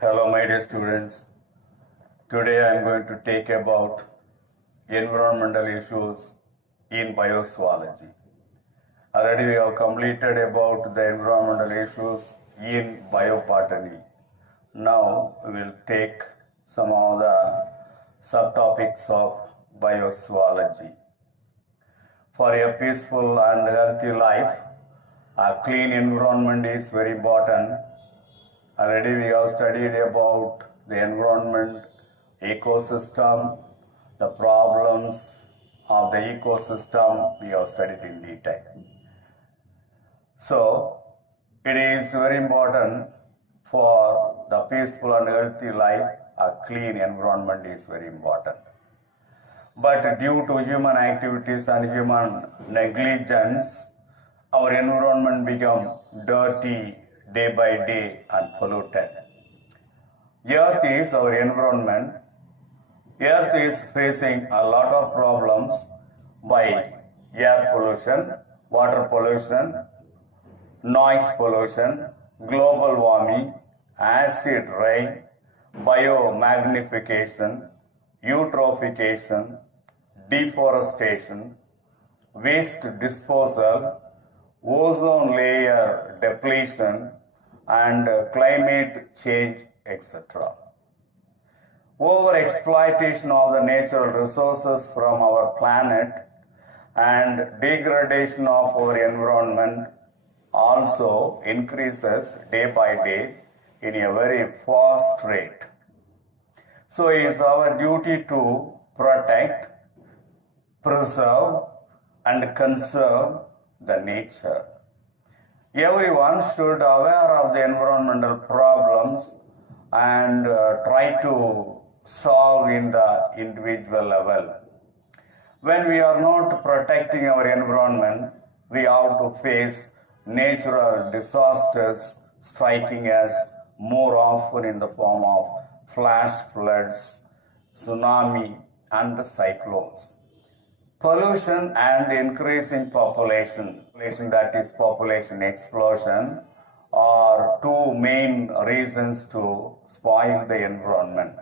Hello, my dear students. Today I am going to take about environmental issues in biozoology. Already we have completed about the environmental issues in biobotany. Now we will take some of the subtopics of biozoology. For a peaceful and healthy life, a clean environment is very important. Already we have studied about the environment, ecosystem, the problems of the ecosystem we have studied in detail. So, it is very important for the peaceful and healthy life, a clean environment is very important. But due to human activities and human negligence, our environment become dirty day by day and polluted. Earth is our environment. Earth is facing a lot of problems by air pollution, water pollution, noise pollution, global warming, acid rain, biomagnification, eutrophication, deforestation, waste disposal, ozone layer depletion, and climate change, etc. Over-exploitation of the natural resources from our planet and degradation of our environment also increases day by day in a very fast rate. So it is our duty to protect, preserve, and conserve the nature. Everyone should aware of the environmental problems and try to solve in the individual level. When we are not protecting our environment, we have to face natural disasters striking us more often in the form of flash floods, tsunami, and cyclones. Pollution and increasing population, that is population explosion, are two main reasons to spoil the environment.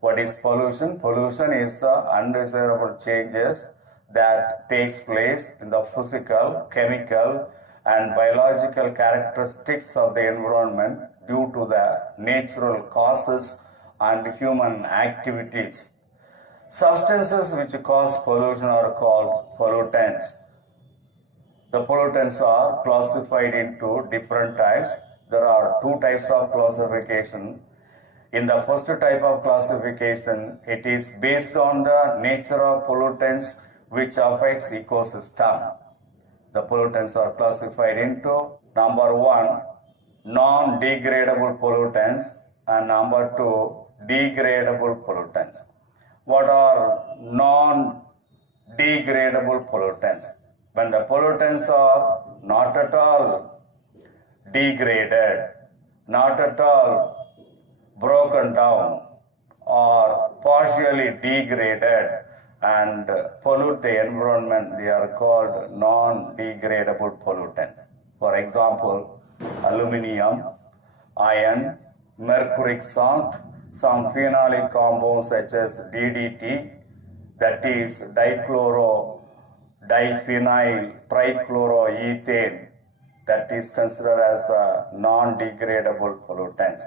What is pollution? Pollution is the undesirable changes that takes place in the physical, chemical, and biological characteristics of the environment due to the natural causes and human activities. Substances which cause pollution are called pollutants. The pollutants are classified into different types. There are two types of classification. In the first type of classification, it is based on the nature of pollutants which affects ecosystem. The pollutants are classified into number one, non-degradable pollutants, and number two, degradable pollutants. What are non-degradable pollutants? When the pollutants are not at all degraded, not at all broken down, or partially degraded and pollute the environment, they are called non-degradable pollutants. For example, aluminium, iron, mercuric salt, some phenolic compounds such as DDT, that is diphenyl trichloroethane, that is considered as the non-degradable pollutants.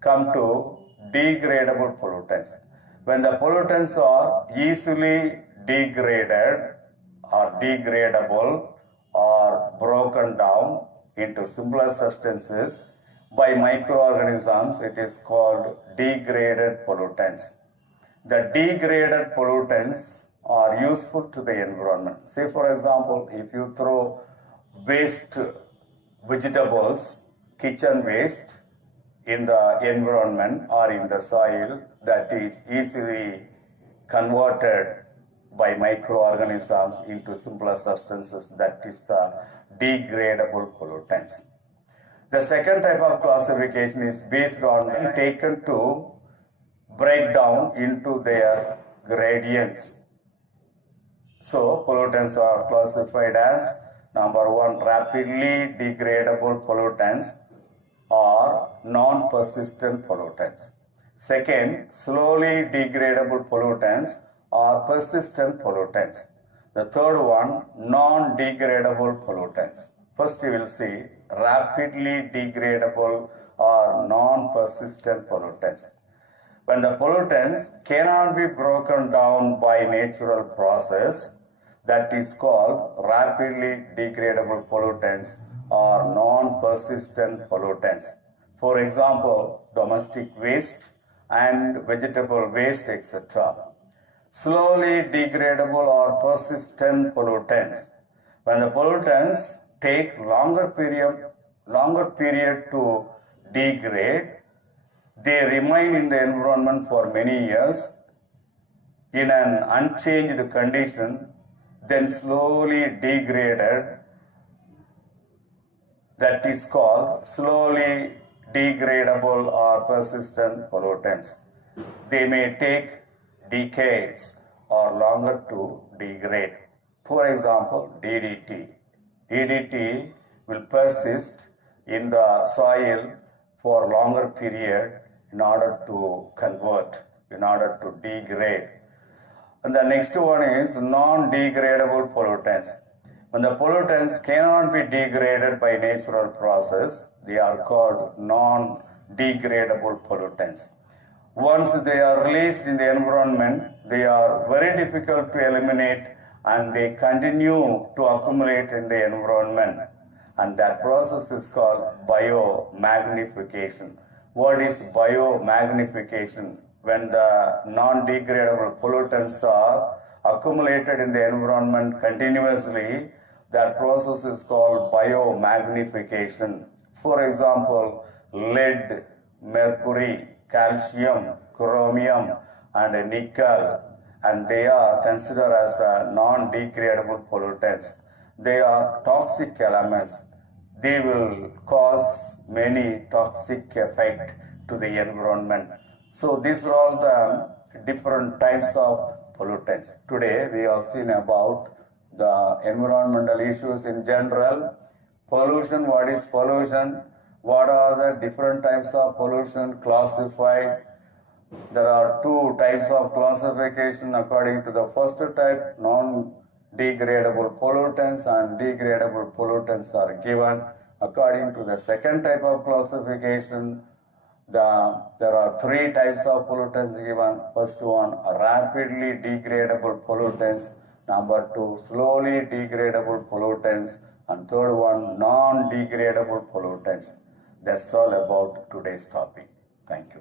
Come to degradable pollutants. When the pollutants are easily degraded or degradable or broken down into simpler substances by microorganisms, it is called degraded pollutants. The degraded pollutants are useful to the environment. Say for example, if you throw waste vegetables, kitchen waste, in the environment or in the soil, that is easily converted by microorganisms into simpler substances, that is the degradable pollutants. The second type of classification is based on taken to break down into their gradients. So pollutants are classified as number one, rapidly degradable pollutants, or non-persistent pollutants. Second, slowly degradable pollutants or persistent pollutants. The third one, non-degradable pollutants. First, you will see rapidly degradable or non-persistent pollutants. When the pollutants cannot be broken down by natural process, that is called rapidly degradable pollutants or non-persistent pollutants. For example, domestic waste and vegetable waste, etc. Slowly degradable or persistent pollutants. When the pollutants take longer period to degrade, they remain in the environment for many years in an unchanged condition, then slowly degraded. That is called slowly degradable or persistent pollutants. They may take decades or longer to degrade. For example, DDT. DDT will persist in the soil for longer period in order to convert, in order to degrade. And the next one is non-degradable pollutants. When the pollutants cannot be degraded by natural process, they are called non-degradable pollutants. Once they are released in the environment, they are very difficult to eliminate and they continue to accumulate in the environment. And that process is called biomagnification. What is biomagnification? When the non-degradable pollutants are accumulated in the environment continuously, that process is called biomagnification. For example, lead, mercury, calcium, chromium, and nickel, and they are considered as non-degradable pollutants. They are toxic elements. They will cause many toxic effects to the environment. So these are all the different types of pollutants. Today we have seen about the environmental issues in general. Pollution, what is pollution? What are the different types of pollution classified? There are two types of classification according to the first type, non-degradable pollutants and degradable pollutants are given. According to the second type of classification, there are three types of pollutants given. First one, rapidly degradable pollutants. Number two, slowly degradable pollutants. And third one, non-degradable pollutants. That's all about today's topic. Thank you.